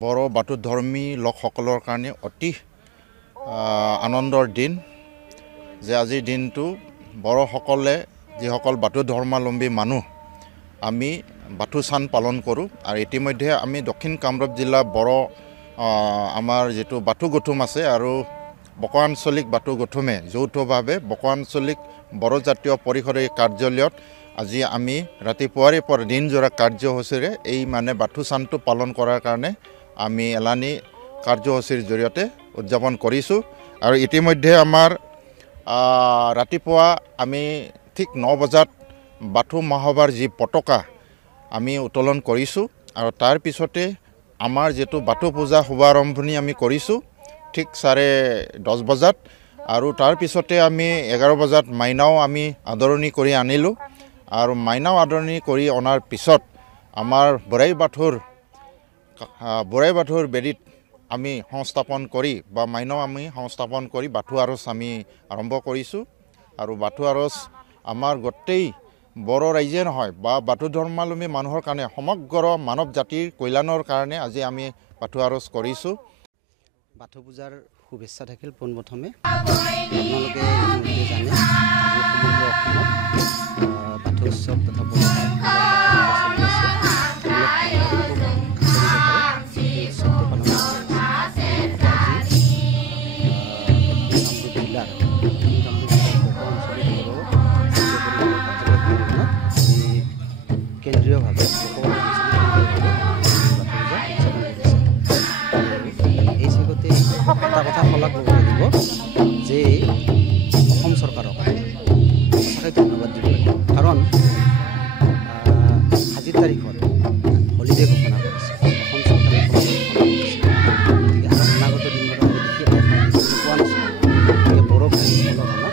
বড় বাতুধৰ্মী লোকসকলৰ কাৰণে অতি আনন্দৰ দিন যে আজিৰ দিনটো বড়সকলে যিসকল বাতু ধৰ্মাৱলম্বী মানুহ আমি বাথু চান পালন কৰোঁ আৰু ইতিমধ্যে আমি দক্ষিণ কামৰূপ জিলা বড় আমাৰ যেটো বাথু গঠুম আছে আৰু বড়ো আঞ্চলিক বাথু গঠুমে যৌথভাৱে বড়ো আঞ্চলিক বড়ো জাতীয় পৰিষদৰ কাৰ্যালয়ত আজি আমি ৰাতিপুৱাৰে পৰা দিনজোৰা কাৰ্যসূচীৰে এই মানে বাথু চানটো পালন কৰাৰ কাৰণে আমি এলানি কাৰ্যসূচীৰ জৰিয়তে উদযাপন কৰিছোঁ আৰু ইতিমধ্যে আমাৰ ৰাতিপুৱা আমি ঠিক 9 বজাত বাথু মহাসভাৰ যি পতাকা আমি উত্তোলন কৰিছোঁ আৰু তাৰ পিছতে আমাৰ যেটো বাথু পূজা শুভাৰম্ভণি আমি কৰিছোঁ ঠিক 10:30 বজাত আৰু তাৰ পিছতে আমি 11 বজাত মাইনাও আমি আদৰণি কৰি আনিলোঁ আৰু মাইনাও আদৰণি কৰি অনাৰ পিছত আমাৰ বৰাই বাথুৰ বেদিত আমি সংস্থাপন কৰি বা মাইনাও আমি সংস্থাপন কৰি বাথু আৰজ আমি আৰম্ভ কৰিছোঁ আৰু বাথু আৰজ আমাৰ গোটেই বড়ো ৰাইজে নহয় বা বাথু ধৰ্মাৱলম্বী মানুহৰ কাৰণে সমগ্ৰ মানৱ জাতিৰ কল্যাণৰ কাৰণে আজি আমি বাথু আৰজ কৰিছোঁ। বাথু পূজাৰ শুভেচ্ছা থাকিল পোনপ্ৰথমে আপোনালোকে জানে আজি সমগ্ৰ অসমত বাথু উৎসৱ তথা কেন্দ্ৰীয়ভাৱে এই চেগতে এটা কথা শলাগ ল'ব লাগিব যে অসম চৰকাৰক সঁচাকৈ ধন্যবাদ দিব লাগিব কাৰণ আজিৰ তাৰিখত হলিডে ঘোষণা কৰিছে অসম চৰকাৰে গতিকে অনাগত দিনত আমি দেখি পোৱা নাছিলোঁ বড়ো ভাইসকলক